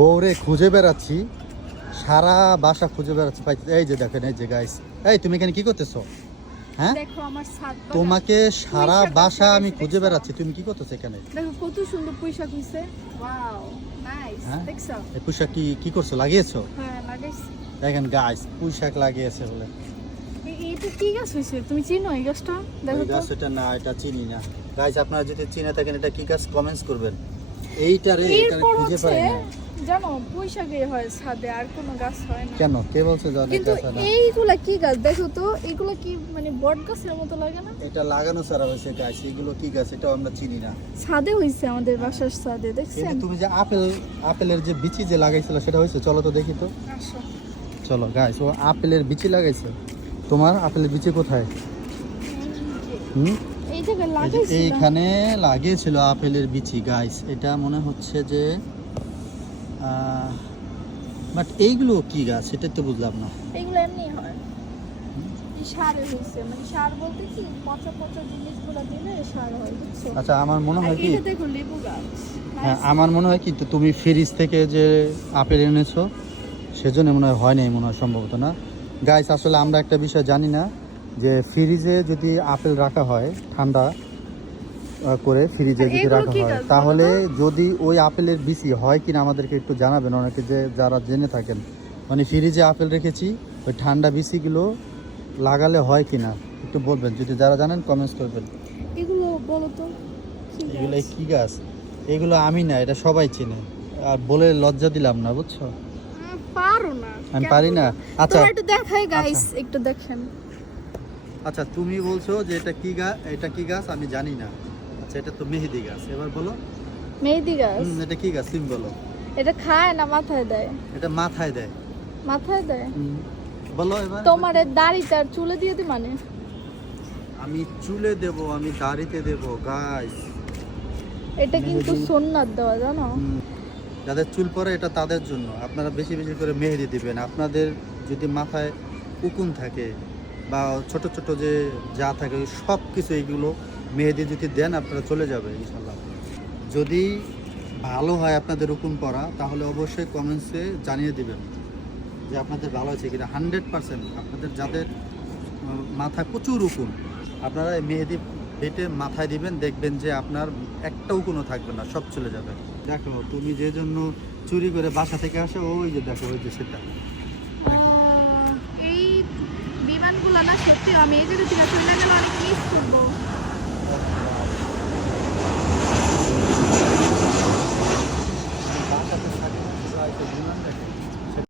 বউরে খুঁজে বেড়াচ্ছি, সারা বাসা খুঁজে বেড়াচ্ছি পাইছি। এই যে দেখেন, এই যে গাইস, এই তুমি এখানে কি করতেছো? হ্যাঁ, দেখো আমার ছাদ বাগান। তোমাকে সারা পুঁইশাক বাসা গাছ আমি লাগাইছি, খুঁজে দেখছো? বেড়াচ্ছি, তুমি কি করতেছো এখানে? দেখো কত সুন্দর পুঁইশাক হইছে। Wow, nice. হ্যাঁ? দেখছো? এই পুঁই শাক কি করছো, লাগিয়েছো? হ্যাঁ, লাগাইছি। দেখেন গাইস, পুঁই শাক লাগিয়েছে বলে। এইটা কি গাছ হইছে? তুমি চিনো এই গাছটা? দেখো এই তো। গাছ এটা না, এটা চিনি না। গাইস, আপনারা যদি চিনে থাকেন এটা কি গাছ কমেন্টস করবেন। এইটারে এটা এরপর খুঁজে হচ্ছে পাই না। জানো পুঁইশাকই হয় ছাদে, আর কোনো গাছ হয় না। কেন, কে বলছে জানেন কিন্তু গাছ হয় না? এইগুলা কি গাছ দেখো তো, এগুলা কি মানে বট গাছের মতো লাগে না? এটা লাগানো ছাড়া হয়েছে গাছ, এগুলো কি গাছ এটাও আমরা চিনি না। ছাদে হইছে, আমাদের বাসার ছাদে, দেখছেন? কিন্তু তুমি যে আপেলের যে বিচি যে লাগাইছিল সেটা হয়েছে, চলো তো দেখি তো। আসো। চলো গাইস, ও আপেলের বিচি লাগাইছে। তোমার আপেলের বিচি কোথায়? হুম, এই জায়গায় এই যে লাগাইছিল। এইখানে লাগিয়েছিল আপেলের বিচি গাইস। এটা মনে হচ্ছে যে বাট এইগুলো কি গাছ সেটা তো বুঝলাম না। এগুলো এমনি হয়, এই সারে হইছে, মানে সার বলতে কি পচা পচা জিনিসগুলো দিলে সার হয়, বুঝছো? আচ্ছা, আমার মনে হয় আর কি, এটা দেখো লেবু গাছ। হ্যাঁ Nice. আমার মনে হয় কি, তো তুমি ফ্রিজ থেকে যে আপেল এনেছো সেজন্য মনে হয় নাই, মনে হয় সম্ভবত না। গাইস, আসলে আমরা একটা বিষয় জানি না যে ফ্রিজে যদি আপেল রাখা হয় ঠান্ডা করে, ফ্রিজে আর যদি এগুলো রাখা কি হয় গাছ বলো তাহলে তো? যদি ওই আপেলের বিচি হয় কিনা আমাদেরকে একটু জানাবেন, অনেকে যে যারা জেনে থাকেন। মানে ফ্রিজে আপেল রেখেছি, ওই ঠান্ডা বিচিগুলো লাগালে হয় কিনা একটু বলবেন, যদি যারা জানেন কমেন্টস করবেন। এগুলো বলো তো কি এগুলো গাছ? কি গাছ? এগুলো আমি না, এটা সবাই চিনে, আর বলে লজ্জা দিলাম না, বুঝছো? পারো না, আমি কেন পারি না। বলো? আচ্ছা তোমার একটু দেখাই গাইস, একটু দেখেন। আচ্ছা, তুমি বলছো যে এটা কি গাছ, এটা কি গাছ আমি জানি না। আচ্ছা, এটা তো মেহেদি গাছ, এবার বলো। মেহেদি গাছ। এটা কি গাছ তুমি বলো। এটা খায় না মাথায় দেয়? এটা মাথায় দেয়। মাথায় দেয়। বলো এবার। তোমার এই দাড়িতে আর চুলে দিয়ে দি মানে? আমি চুলে দেব, আমি দাড়িতে দেব গাইস। এটা কিন্তু মেহেদি। সুন্নাত দেওয়া, জানো? যাদের চুল পড়ে এটা তাদের জন্য, আপনারা বেশি বেশি করে মেহেদি দিবেন। আপনাদের যদি মাথায় উকুন থাকে বা ছোট ছোট যে যা থাকে সব কিছু, এইগুলো মেহেদি যদি দেন আপনারা চলে যাবে ইনশাল্লাহ। যদি ভালো হয় আপনাদের উকুন পড়া, তাহলে অবশ্যই কমেন্টসে জানিয়ে দিবেন যে আপনাদের ভালো হয়েছে কিনা। 100% আপনাদের যাদের মাথায় প্রচুর উকুন, আপনারা এই মেহেদি বেটে মাথায় দিবেন, দেখবেন যে আপনার একটা উকুনও থাকবে না, সব চলে যাবে। দেখো, তুমি যে জন্য চুরি করে বাসা থেকে আসো, ওই যে দেখো, ওই যে সেটা। এই বিমানগুলো না সত্যি আমি এই জায়গা থেকে চলে গেলে অনেক মিস করবো। বাসাতে থাকে, বিমান দেখে।